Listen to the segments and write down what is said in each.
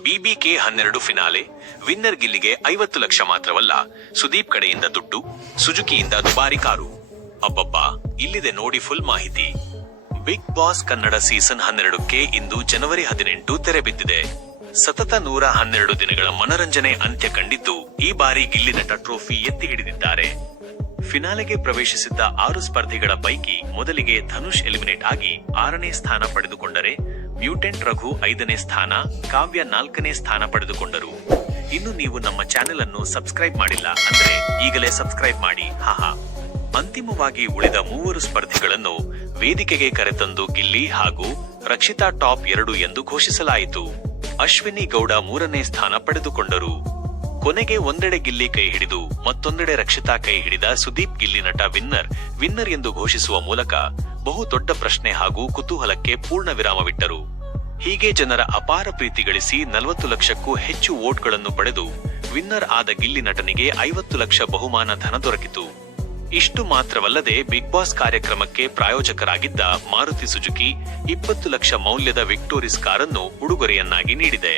BBK ಹನ್ನೆರಡು finale, winner ಗಿಲ್ಲಿಗೆ ಐವತ್ತು ಲಕ್ಷ ಮಾತ್ರವಲ್ಲ, ಸುದೀಪ್ ಕಡೆಯಿಂದ ದುಡ್ಡು, ಸುಜುಕಿಯಿಂದ ದುಬಾರಿ ಕಾರು. ಅಬ್ಬಬ್ಬಾ, ಇಲ್ಲಿದೆ ನೋಡಿ ಫುಲ್ ಮಾಹಿತಿ. ಬಿಗ್ ಬಾಸ್ ಕನ್ನಡ ಸೀಸನ್ ಹನ್ನೆರಡಕ್ಕೆ ಇಂದು ಜನವರಿ ಹದಿನೆಂಟು ತೆರೆ ಬಿದ್ದಿದೆ. ಸತತ ನೂರ ಹನ್ನೆರಡು ದಿನಗಳ ಮನರಂಜನೆ ಅಂತ್ಯ ಕಂಡಿದ್ದು ಈ ಬಾರಿ ಗಿಲ್ಲಿ ನಟ ಟ್ರೋಫಿ ಎತ್ತಿ ಹಿಡಿದಿದ್ದಾರೆ. ಫಿನಾಲೆಗೆ ಪ್ರವೇಶಿಸಿದ್ದ ಆರು ಸ್ಪರ್ಧಿಗಳ ಪೈಕಿ ಮೊದಲಿಗೆ ಧನುಷ್ ಎಲಿಮಿನೇಟ್ ಆಗಿ ಆರನೇ ಸ್ಥಾನ ಪಡೆದುಕೊಂಡರೆ ಮ್ಯೂಟೆಂಟ್ ರಘು ಐದನೇ ಸ್ಥಾನ, ಕಾವ್ಯ ನಾಲ್ಕನೇ ಸ್ಥಾನ ಪಡೆದುಕೊಂಡರು. ಇನ್ನು ನೀವು ನಮ್ಮ ಚಾನೆಲ್ ಅನ್ನು ಸಬ್ಸ್ಕ್ರೈಬ್ ಮಾಡಿಲ್ಲ ಅಂದ್ರೆ ಈಗಲೇ ಸಬ್ಸ್ಕ್ರೈಬ್ ಮಾಡಿ, ಹಾಹಾ. ಅಂತಿಮವಾಗಿ ಉಳಿದ ಮೂವರು ಸ್ಪರ್ಧಿಗಳನ್ನು ವೇದಿಕೆಗೆ ಕರೆತಂದು ಗಿಲ್ಲಿ ಹಾಗೂ ರಕ್ಷಿತಾ ಟಾಪ್ ಎರಡು ಎಂದು ಘೋಷಿಸಲಾಯಿತು. ಅಶ್ವಿನಿ ಗೌಡ ಮೂರನೇ ಸ್ಥಾನ ಪಡೆದುಕೊಂಡರು. ಕೊನೆಗೆ ಒಂದೆಡೆ ಗಿಲ್ಲಿ ಕೈ ಹಿಡಿದು ಮತ್ತೊಂದೆಡೆ ರಕ್ಷಿತಾ ಕೈ ಹಿಡಿದ ಸುದೀಪ್ ಗಿಲ್ಲಿ ನಟ ವಿನ್ನರ್. ವಿನ್ನರ್ ಎಂದು ಘೋಷಿಸುವ ಮೂಲಕ ಬಹು ದೊಡ್ಡ ಪ್ರಶ್ನೆ ಹಾಗೂ ಕುತೂಹಲಕ್ಕೆ ಪೂರ್ಣ ವಿರಾಮವಿಟ್ಟರು. ಹೀಗೆ ಜನರ ಅಪಾರ ಪ್ರೀತಿ ಗಳಿಸಿ ನಲವತ್ತು ಲಕ್ಷಕ್ಕೂ ಹೆಚ್ಚು ವೋಟ್ಗಳನ್ನು ಪಡೆದು ವಿನ್ನರ್ ಆದ ಗಿಲ್ಲಿ ನಟನಿಗೆ ಐವತ್ತು ಲಕ್ಷ ಬಹುಮಾನ ಧನ ದೊರಕಿತು. ಇಷ್ಟು ಮಾತ್ರವಲ್ಲದೆ ಬಿಗ್ ಬಾಸ್ ಕಾರ್ಯಕ್ರಮಕ್ಕೆ ಪ್ರಾಯೋಜಕರಾಗಿದ್ದ ಮಾರುತಿ ಸುಜುಕಿ ಇಪ್ಪತ್ತು ಲಕ್ಷ ಮೌಲ್ಯದ ವಿಕ್ಟೋರಿಸ್ ಕಾರನ್ನು ಉಡುಗೊರೆಯನ್ನಾಗಿ ನೀಡಿದೆ.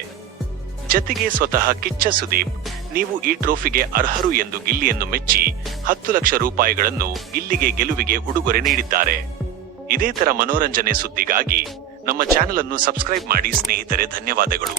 ಜತೆಗೆ ಸ್ವತಃ ಕಿಚ್ಚ ಸುದೀಪ್ ನೀವು ಈ ಟ್ರೋಫಿಗೆ ಅರ್ಹರು ಎಂದು ಗಿಲ್ಲಿಯನ್ನು ಮೆಚ್ಚಿ ಹತ್ತು ಲಕ್ಷ ರೂಪಾಯಿಗಳನ್ನು ಗಿಲ್ಲಿಗೆ ಗೆಲುವಿಗೆ ಉಡುಗೊರೆ ನೀಡಿದ್ದಾರೆ. ಇದೇ ತರ ಮನೋರಂಜನೆ ಸುದ್ದಿಗಾಗಿ ನಮ್ಮ ಚಾನೆಲ್ ಅನ್ನು ಸಬ್ಸ್ಕ್ರೈಬ್ ಮಾಡಿ ಸ್ನೇಹಿತರೆ, ಧನ್ಯವಾದಗಳು.